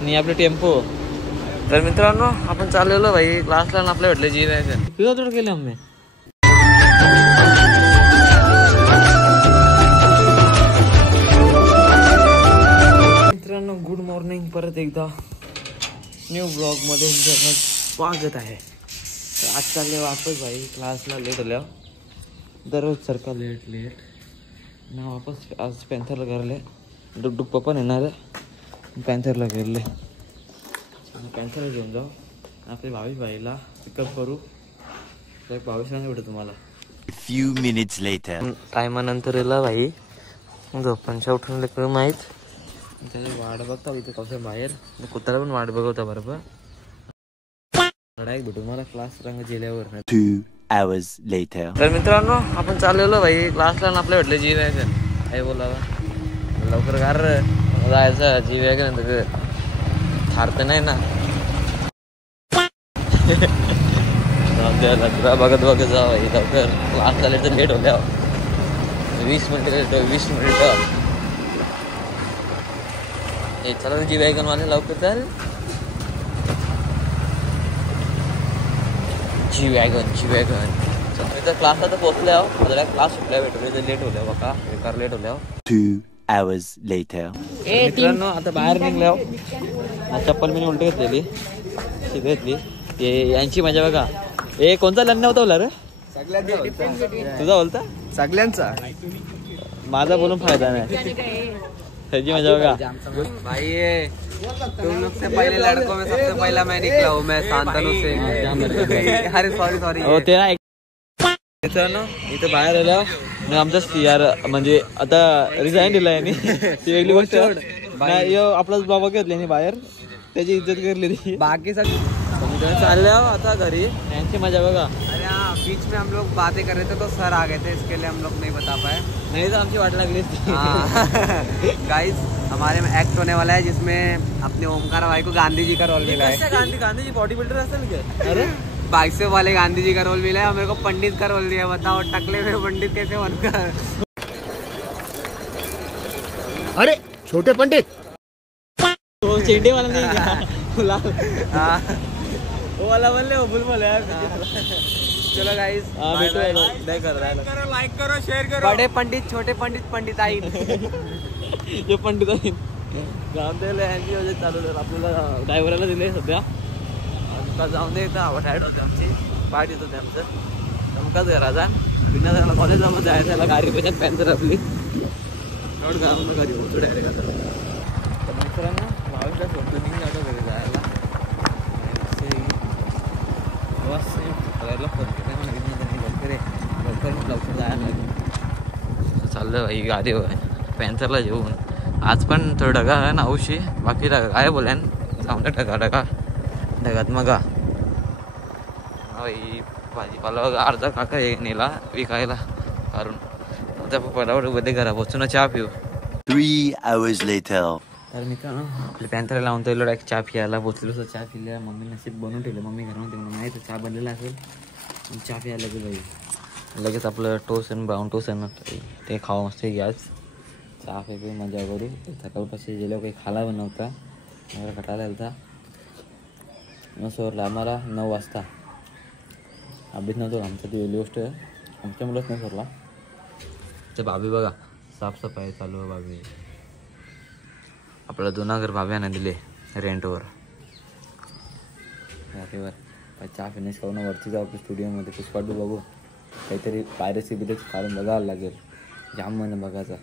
आणि आपलं टेम्पो. तर मित्रांनो आपण चाललेलो भाई क्लासला आपल्या भेटले जी वॅगन तुझा जोड केले आम्ही. मित्रांनो गुड मॉर्निंग. परत एकदा न्यू ब्लॉग मध्ये स्वागत आहे. तर आज चालले वापस भाई क्लासला लेट होल्या. दररोज सारखा लेट ना वापस. आज पॅन्थरला करले डुकडुक पप्पा येणार पॅन्थरला गेले. पॅन्थरला घेऊन जाऊ आपल्या भावी भाईला पिकअप करू. भावीस भेटू तुम्हाला. few minutes later. टायमानंतर येला भाई झोपांच्या उठून लेकर माहीत त्याने वाट बघता इथे कसं बाहेर. कुत्र्याला पण वाट बघवता बरोबर. भेटू मला क्लास रंग जिल्ह्यावर. 2 hours later. तर मित्रांनो आपण चाललेलो भाई क्लासला आपल्या भेटले जी वॅगन. काय बोलावं लवकर कार जायचं जी वॅगन थारत नाही ना. बघत बघत जा भाई लवकर. क्लास झाले तर लेट होत्या 20 मिनिटं लेट. 20 मिनिटं हे चला जी वॅगन वाले लवकर चाल. जी वॅगन तर क्लासला तर पोहोचले आहो. जरा क्लास सुटल्या भेटले तर लेट होत्या बघा बेकार लेट होत्या. 2 hours later. मित्रांनो आता बाहेर निघल्या. चप्पल मी उलटी घेतलेली शिक घेतली. यांची मजा बघा. ए कोणता लग्न होता बोला रे. तुझा बोलता सगळ्यांचा. माझा बोलून फायदा नाही. त्याची मजा बघा. भाई तुम लोग से पहले लड़कों में सबसे पहला मैं निकला हूँ. मैं शांतनु से. अरे सॉरी हो ते मित्रांनो इथं बाहेर आल्या आमचाच यार म्हणजे आता रिझाईन दिला यांनी. ती वेगळी गोष्ट नाही. आपलाच बाबा घेतले बाहेर त्याची इज्जत करली ती. बाकी सब चालले आता घरी. यांची मजा बघा. अरे हाँ बीच में हम लोग बातें कर रहे थे तो सर आ गए थे. इसके लिए हम लोग नहीं बता पाए. नहीं तो आमची वाट लागली. गाइस हमारे में एक्ट होने वाला है जिसमें अपने ओमकार भाई को गांधी जी का रोल मिला है. गांधी जी बॉडी बिल्डर असेल क्या. अरे बाइक वाले गांधी जी का रोल मिला है और मेरे को पंडित का रोल दिया. बताओ टकले में पंडित कैसे बनकर. अरे छोटे पंडित तो चेंडे वाला नहीं वो वाला बोल ले बुलबुल यार. चलो गाइस लाइक करो शेअर करो. बड़े पंडित छोटे पंडित पंडिताई. जे पंडित जाऊन द्यायला यांची वजह चालू आपल्याला ड्रायव्हरला दिले सध्या. आता जाऊन दे इथं टायर्ड होते आमची. पाठ येत होते आमचं चमकाच घराचा. बिना त्याला कॉलेजमध्ये जायचं त्याला गाडी पेशात पॅन्थर आपली एवढं गाव घरी पोहोचू डायरेक्ट. आता मित्रांनो भावीला सोडतो मी जातो घरी जायला. लवकर जायला लागेल. चाललं भाई गाडी पॅन्थरला जेवून. आज पण थोडं ढगा आहे ना औशी. बाकी ढगा काय बोल्यान जाऊन दे. ढगात मग भाई भाजीपाला अर्धा काका हे नेला विकायला कारण त्या पप्पाला मध्ये घरा बसून चहा पिऊ. 3 hours later. तर मित्रांनो आपल्या पॅन्थरला लावून तो डायरेक्ट चहा पियाला बसलो. तर चहा पिल्या मम्मी नशीब बनवून ठेवलं. मम्मी घरामध्ये म्हणून माहिती चहा बनलेला असेल. चहा प्यायला लागेल भाई. लगेच आपलं टोस्ट आणि ब्राऊन टोस्ट आहे ते खावं मस्त गॅस. चहा पे मजा करू. सकाळपासून गेल्यावर काही खाला बनवता मला खटायला येता. मग सोरला आम्हाला 9 वाजता. अभ्यास नव्हतो आमचा ती वेगळी गोष्ट आमच्या मुलंच नाही सोरला. तर भाभी बघा साफसफाई चालू आहे. भाभी आपलं जुना घर भाभी आणून दिले रेंटवर. चहा फिनिश करून वरती जाऊ स्टुडिओमध्ये पुष्पाटू बघू. काहीतरी पायरसी बिरसी काढून बघायला लागेल. जाम महिना बघायचा.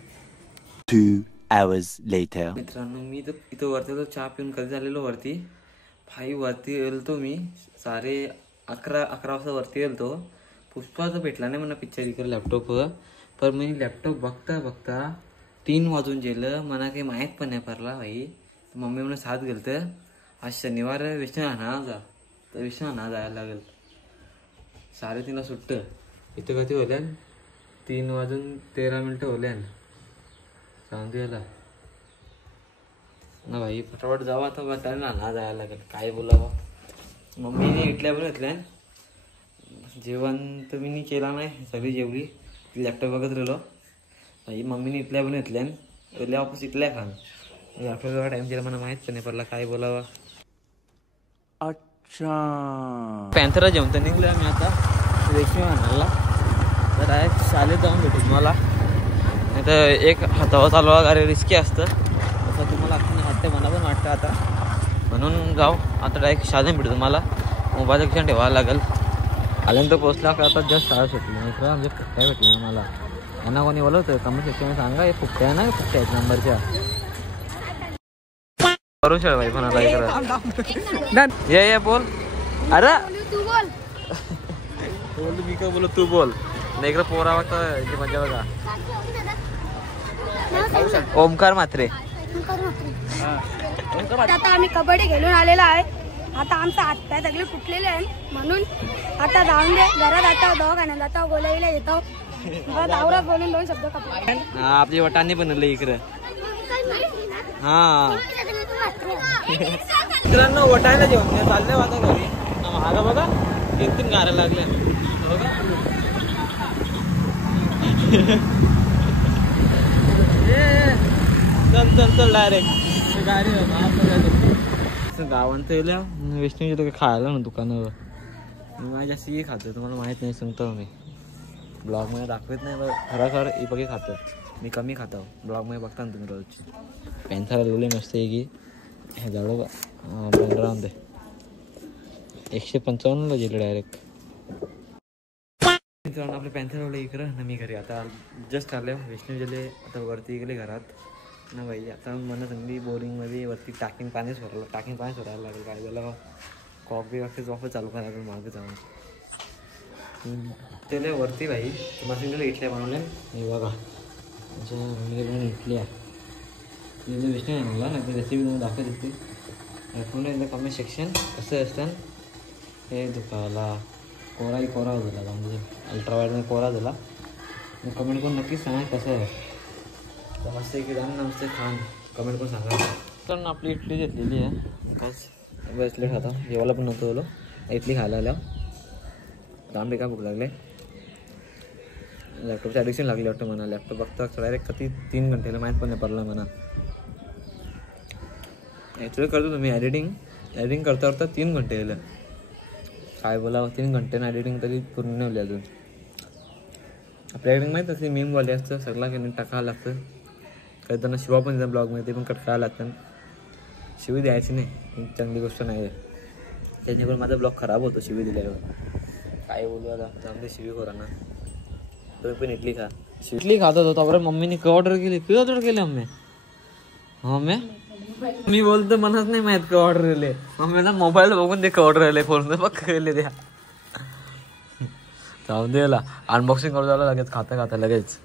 2 hours later. मित्रांनो मी तर इथं वरती तो चहा पिऊन कधी झालेलो वरती. भाई वरती येलतो मी 11:30 वाजता वरती येलतो. पुष्पाचा भेटला नाही म्हणा पिक्चर इकडे लॅपटॉपवर. पण मी लॅपटॉप बघता 3 वाजून गेलं. मला काही माहीत पण नाही पडला भाई. मम्मी म्हणून 7 गेलं. तर आज शनिवार विष्णू जा तर विष्णू जायला लागेल. 3:30ला सुट्ट. इथं कधी होल्यान 3:13 होल्यान. सांगू द्यायला ना भाई फटाफट जावा तर त्यांना ना जायला लागेल. काय बोलावं. मम्मीने इटल्या पण घेतल्या. जेवण तर मी केला नाही. सगळी जेवली. लॅपटॉप बघत राहिलो. भाई मम्मीने इटल्या पण घेतल्या. वापस इटल्या खान आपल्याला टाइम दिला मला माहित पण नाही पडला काय बोलावं. अच्छा पॅन्थरला जेवण तर निघलोय मी आता रेशमी म्हणाला तर डायरेक्ट शाळेत जाऊन भेटू मला. नाही तर एक हातावर चालवा अरे रिस्की असतं असं तुम्हाला वाटतं मला पण वाटतं आता म्हणून जाऊ आता डायरेक्ट शाळेत भेटू तुम्हाला. मोबाईल शिक्षण ठेवावं लागेल. आल्यानंतर पोचला का आता जस्ट शाळा सुटली मित्र म्हणजे फुकट्या भेटल्या मला. यांना कोणी बोलवतं कमेंट सेक्शन सांगा हे फुकट्या ना फुकट्या आहेत नंबरच्या करू शकता भाई पण आता ये बोल अरे बोल मी काय बोलू तू बोल नाही इकडं पोरा वाटतं मजा बघा. ओमकार म्हात्रे आता आम्ही कबड्डी खेळून आलेला आहे. आता आमचा हातपाय सगळे फुटलेले आहे म्हणून आता जाऊन दे घरात आता दवाखान्यात जाता बोलायला येतो दावरात बोलून 2 शब्द कपडे आपली वटाने बनवलं इकडं. हा मित्रांनो वटायला जेवण चाललंय माझा घरी महागा बघा 3 गाड्या लागल्या बघा. चल चल चल डायरेक्ट गाडी गावांत येल्या वैष्णवी तो खायला ना दुकानावर मी माझ्या जास्ती खातो तुम्हाला माहित नाही सांगतो मी ब्लॉगमध्ये दाखवत नाही खरं ही बघी खातो मी कमी खातो ब्लॉगमध्ये बघता ना तुम्ही रोज. पॅन्थर लिहिले मस्त आहे की हे झाडं 15 दे 155 गेले डायरेक्ट. मित्रांनो आपले पॅन्थर लावले इकडं ना मी घरी आता जस्ट आले वैष्णवी गेले आता वरती गेले घरात ना भाई. आता मला चांगली बोरिंगमध्ये वरती टाकीन पाणीच भरायला लागेल काय झालं कॉफी वाफी चालू करायला मागे जाऊन त्याला वरती भाई मशीनला इटल्या बनवल्या हे बघा इटली आहे विष्णू आहे मला नाही रेसिपी तुम्ही दाखवत होती पुन्हा कमेंट सेक्शन कसं असतं हे दुखाला कोरा झाला म्हणजे अल्ट्रावाईडमध्ये कोरा झाला कमेंट करून नक्कीच सांगा कसं आहे. तर मस्त की जाण नमस्ते खान कमेंट करून सांगा. तर आपली इडली घेतलेली आहे काच बसले खाता जेवायला पण नव्हतं बोलो इडली खायला आल्या लांबे का भूक लागले. लॅपटॉपची ॲडिक्शन लागली वाटतं म्हणा. लॅपटॉप बघता डायरेक्ट कधी 3 घंटेला माहीत पण नाही पडलं म्हणा. ॲक्च्युली करतो तुम्ही एडिटिंग करता 3 घंटे गेलं काय बोलावं 3 घंटे ना एडिटिंग तरी पूर्ण नाही होली अजून. आपल्या एडिटिंग माहीत असते मीमवाले असतं सगळा काही टाकावं लागतं. काही त्यांना शिवा पण येतात ब्लॉगमध्ये ते पण कट करावं लागतं. शिवी द्यायची नाही चांगली गोष्ट नाही आहे त्याच्यामुळे माझा ब्लॉग खराब होतो शिवी दिल्यावर. काय बोलू आता त्यामध्ये शिवी खोरांना. तुम्ही पण इडली खात होतो त्यावर मम्मीने ऑर्डर केली मम्मी मी बोलतो मलाच नाही माहित का ऑर्डर केले मम्मीला मोबाईल बघून ते ऑर्डर आले फोन बघ केले द्या जाऊन द्यायला अनबॉक्सिंग करू द्यायला लगेच खाता लगेच.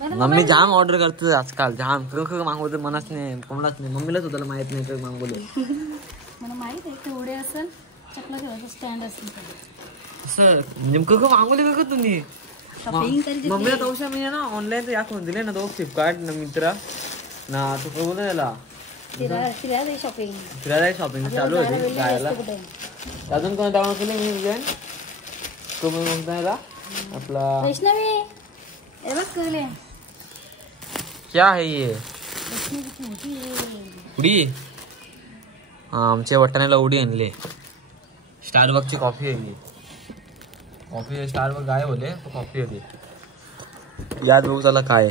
मम्मी जाम ऑर्डर करते आजकाल जाम मागवते मनाच नाही कोणालाच नाही मम्मीलाच होतं माहित नाही तर मागवले मला माहित आहे तेवढे असेल चकला ठेवायचं स्टँड असेल सर नेमकं मागवले का तुम्ही मम्मीला तवशा मी ना ऑनलाईन या कोण दिले ना तो फ्लिपकार्ट ना मित्रा ना तू काय बोलतो त्याला शॉपिंग चालू होती जायला अजून कोण डाऊनलोड केले मी डिझाईन तुम्ही म्हणता याला आपला वैष्णवी क्या है ये उडी आमच्या वटाण्याला उडी आणले. स्टारबक्सची कॉफी आहे कॉफी स्टारबक्स काय बोले कॉफी होती याद बघू त्याला काय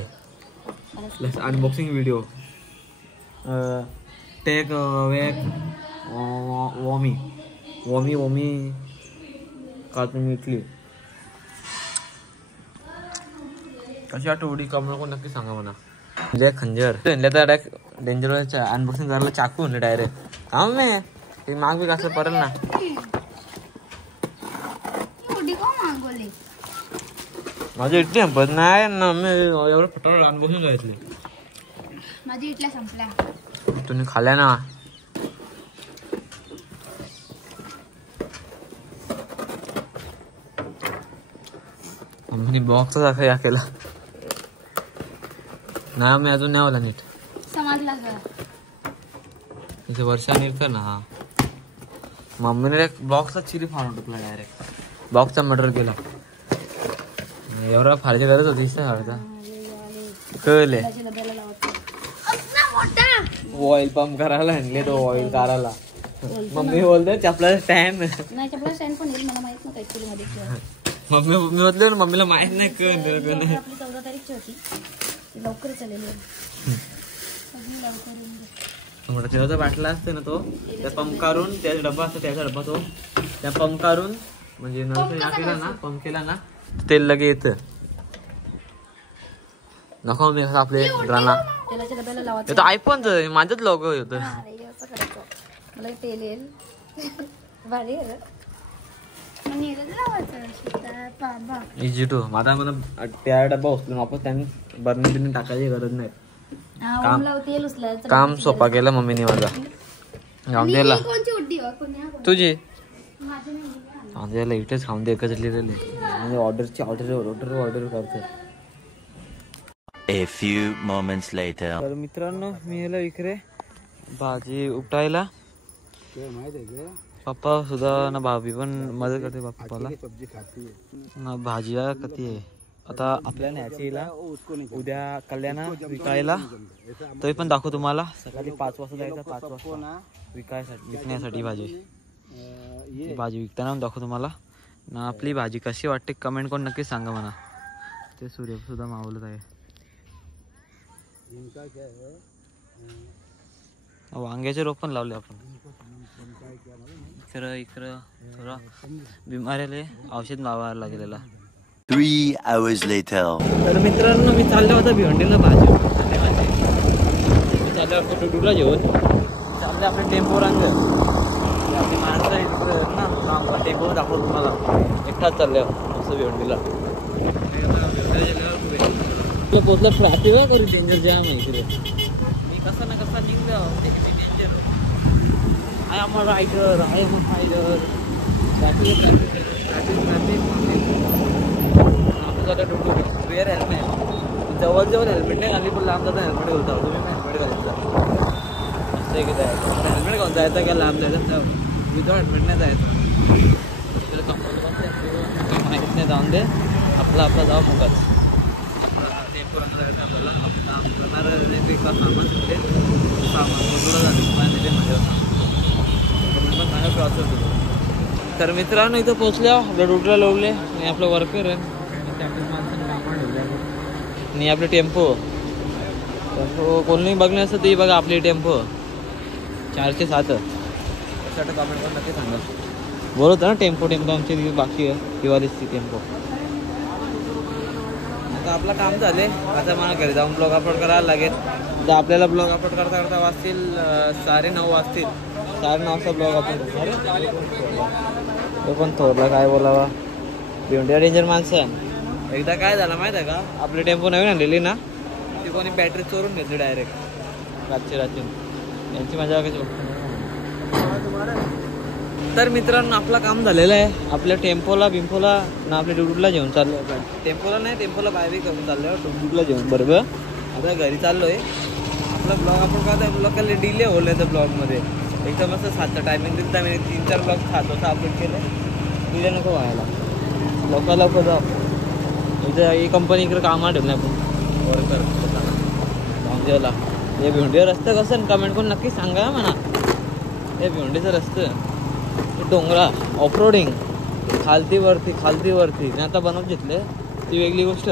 अनबॉक्सिंग व्हिडिओ टेक वेक वॉमी का तुम्ही इटली कशी वाटतं उडी कमेंट करून नक्की सांगा म्हणा. म्हणजे खंजर तर डायरेक्ट डेंजर अनबॉक्सिंग करायला चाकू म्हणले डायरेक्ट हा मी माग बी कसं पडेल ना माझी इटली संपत नाही ना मी एवढं फटाफट अनबॉक्सिंग करायची माझी इटल्या संपल्या तुम्ही खाल्या ना मम्मीने बॉक्स दाखव या केला नाही मी अजून नाही आला नीट समजला तिथे वर्षा नीट कर ना. हा मम्मीने बॉक्सचा चिरी फाडून टाकला डायरेक्ट बॉक्सचा मर्डर केला एवढा फारची गरज होती कळले ऑइल पंप करायला आणले तो ऑइल काढायला. मम्मी बोलते आपला स्टँड नाही आपला स्टँड पण येईल मला माहित नव्हतं ऍक्च्युअली मध्ये. मम्मी बोलले ना मम्मीला माहित नाही आपली 14 तारीखची होती ती लवकरच आलेली आहे. तेव्हा बाटला असते ना तो त्या पंप काढून त्याचा डब्बा असतो त्याचा डब्बा तो त्या पंप काढून म्हणजे केला ना पंप केला ना तेल लगे येतं. नको मी आपले ड्राला तेलाच्या डब्याला लावायचं. आयफोनचं माझंच लोगो होतं. असं करायचं मला तेल येईल भारी आहे. आणि लावायचं इझी टू माझा मला त्या डब्बा उचलून वापस त्यांनी बर्नी बिर्नी टाकायची गरज नाही. तेल उचलायचं काम सोपा केला मम्मीने माझा. आमच्याला तुझी आमच्याला इथेच खाऊन दे एकच लिहिलेले म्हणजे ऑर्डरची ऑर्डर करतो. A few moments later. तर मित्रांनो मी याला इकडे भाजी उपटायला पप्पा सुद्धा ना भाभी पण मदत करते पप्पाला ना भाजीला कधी आहे. आता आपल्याला न्यायला उद्या कल्याणा विकायला तरी पण दाखवू तुम्हाला. सकाळी 5 वाजता जायचं 5 वाजता विकण्यासाठी भाजी विकताना दाखवू तुम्हाला ना. आपली भाजी कशी वाटते कमेंट करून नक्की सांगा म्हणा. ते सूर्य सुद्धा मावलत आहे. वांग्याचे रोप पण लावले आपण. इकडं थोडा बिमारीले औषध लावायला लागलेला. 3 hours later. तर मित्रांनो मी चाललो होता भिवंडीला भाजी चाललो टुटूला घेऊन चालले आपले टेम्पो रंग आपली माणसं इकडे ना टेम्पो दाखवतो तुम्हाला. एकटाच चालले असं भिवंडीला पोचलं. ट्रॅफिक आहे तरी डेंजर जाम आहे इकडे. मी कसा ना कसा निघलो डेंजर आहे. आम्हाला रायडर आहे मग रायडर ट्रॅफिक वेअर हेल्मेट जवळ हेल्मेट नाही घाली पण लांब जाता हेल्मेट घालता. तुम्ही पण हेल्मेट घालायचं असं आहे की हेल्मेट घालून जायचं का लांब जायचं विदाउट हेल्मेट नाही जायचं. माहीत नाही जाऊन दे आपला जाऊ फुकच. तर मित्रांनो इथं पोचल्या आपल्या रूटला लावले आणि आपलं वर्कर आहे आणि आपले टेम्पो कोणी बघणे असतं ते बघा आपली टेम्पो 4 ते 7 कमेंट करून नक्की सांगा. बोलत ना टेम्पो आमची बाकी आहे दिवाळीची टेम्पो. आता आपलं काम झाले आता मला घरी जाऊन ब्लॉग अपलोड करायला लागेल. तर आपल्याला ब्लॉग अपलोड करता करता वाजतील 9:30 वाजतील. 9:30 ब्लॉग अपलोड तो पण थोडला काय बोलावा. भिवंडीला डेंजर माणसं आहे. एकदा काय झालं माहिती आहे का आपली टेम्पो नवीन आणलेली ना ती कोणी बॅटरी चोरून घेतली डायरेक्ट रातची यांची मजा कशी. तर मित्रांनो आपलं काम झालेलं आहे. आपल्या टेम्पोला ना आपल्या डुडूला घेऊन चाललो. टेम्पोला बाहेर करून चाललो डुडूला घेऊन बरोबर. आता घरी चाललो आहे. आपला ब्लॉग आपण करता ब्लॉगला डिले होईल त्या ब्लॉगमध्ये एकदम असं 7चा टायमिंग दिलता. मी 3-4 ब्लॉग 7 वाजता अपलोड केले. डिले नको व्हायला लवकर जाऊ. इथं ही कंपनी इकडे कामाला ठेवलं आपण वर्कर भामदेवला. हे भिवंडीचं रस्तं कसं कमेंट करून नक्की सांगा म्हणा. हे भिवंडीचं रस्तं डोंगरा ऑफरोडिंग खालती वरती आता बनवून घेतले ती वेगळी गोष्ट.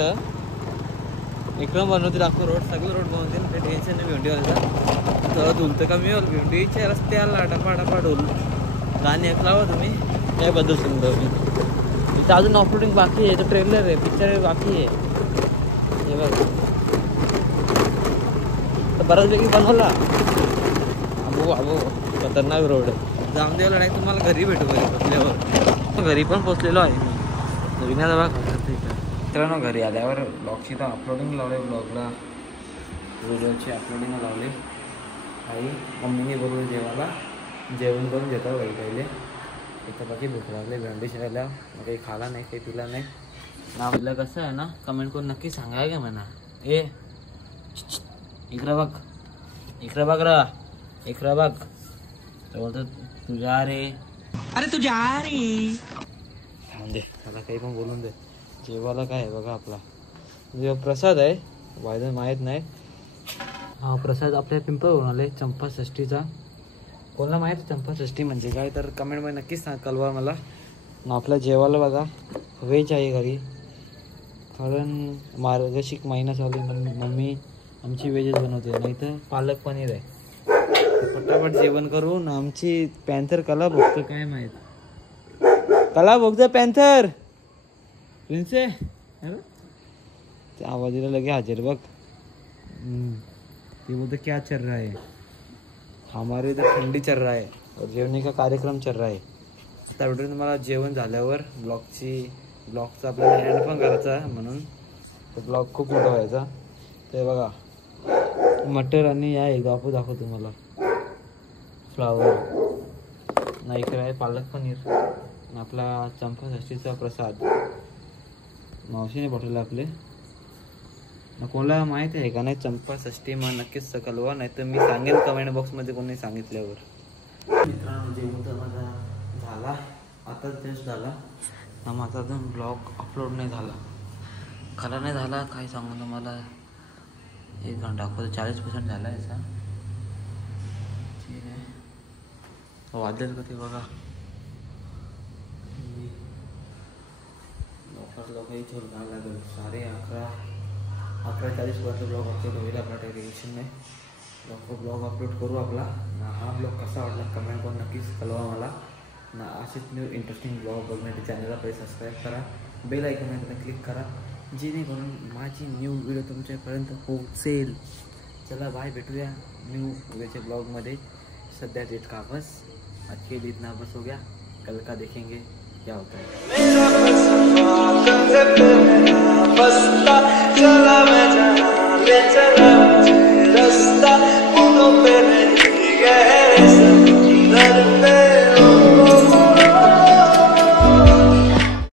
इकडं बनवतील अख्खं रोड सगळं रोड बनवतील ते टेन्शन नाही भिवंडीवाल्याचं. तर धुलतं कमी होईल भिवंडीच्या रस्त्याला टपाटपा ढोल गाणी ऐकलावं तुम्ही त्याबद्दल सांगतो मी. इथं अजून ऑफरोडिंग बाकी आहे. तो ट्रेलर आहे पिक्चर बाकी आहे. हे बघ तर बऱ्याचपैकी बनवला. अबो खतरनाक रोड जाऊन द्यायला नाही. तुम्हाला घरी भेटू घरी पोचल्यावर. घरी पण पोचलेलो आहे विण्याचा भाग. मित्रांनो घरी आल्यावर ब्लॉगची तर अपलोडिंग लावले. ब्लॉगला व्हिडिओची अपलोडिंग लावली. आई मम्मीने बरोबर जेवण करून घेतो घरी पहिले. इथं बाकी भूक लागले भेंडी शिरायला मग काही खाला नाही काही पिला नाही ना. आपलं कसं आहे ना कमेंट करून नक्की सांगाय का म्हणा. इकडं बघ तर बोलतो तुझ्या रे थांब दे मला काही पण बोलून दे. जेवायला काय आहे बघा आपला प्रसाद आहे वायदा माहीत नाही. हा प्रसाद आपल्या पिंपळवरून आले चंपाषष्ठीचा. कोणाला माहीत चंपाषष्ठी म्हणजे काय तर कमेंटमध्ये नक्कीच कळवा मला. आपल्या जेवायला बघा व्हेज आहे घरी, कारण मार्गशीर्ष महिना चालू आहे. मम्मी आमची व्हेजच बनवते, नाही तर पालक पनीर आहे. पटापट जेवण करून आमची पॅन्थर कला बघतो काय माहीत. कला बघतो पॅन्थर प्रिन्से त्या आवाजीला लगे हाजिर बघ. ये बोलते क्या चल रहा है, हमारे इधर थंडी चल रहा है और जेवणे का कार्यक्रम चल रहा है. त्यावेळी तुम्हाला जेवण झाल्यावर ब्लॉगचा आपल्याला एंड पण करायचा आहे, म्हणून तो ब्लॉग खूप मोठा व्हायचा. ते बघा मटर आणि या एकदा आपण दाखवतो तुम्हाला फ्लावर नाही इकडे आहे पालक पनीर. आपला चंपाषष्ठीचा प्रसाद मावशीने पाठवला आपले. कोणाला माहिती आहे का नाही चंपाषष्ठी मग नक्कीच कळवा, नाही तर मी सांगेन कमेंट बॉक्समध्ये कोणी सांगितल्यावर. मित्रांनो जेवण तर माझा झाला, आताच जस्ट झाला. माझा अजून ब्लॉग अपलोड नाही झाला. खरा नाही झाला काय सांगू तुम्हाला. एक घंटा दाखवतो 40% झाला याचा. ठीक आहे वाजलेल का ते बघा. लोकही थोडं जावं लागेल. 11:40 ब्लॉग अपलोड होईल आपला टेलिव्हिजन नाही. ब्लॉग अपलोड करू आपला. हा ब्लॉग कसा वाटला कमेंट करून नक्कीच कळवा मला. असेच न्यू इंटरेस्टिंग ब्लॉग बघण्यासाठी चॅनलला पहिले सबस्क्राईब करा, बेल आयकॉनवर क्लिक करा, जेणेकरून माझी न्यू व्हिडिओ तुमच्यापर्यंत पोहोचेल. चला बाय, भेटूया न्यू उद्याच्या ब्लॉगमध्ये. सध्या डेट का बस आज के लिए इतना बस हो गया, कल का देखेंगे क्या होता है.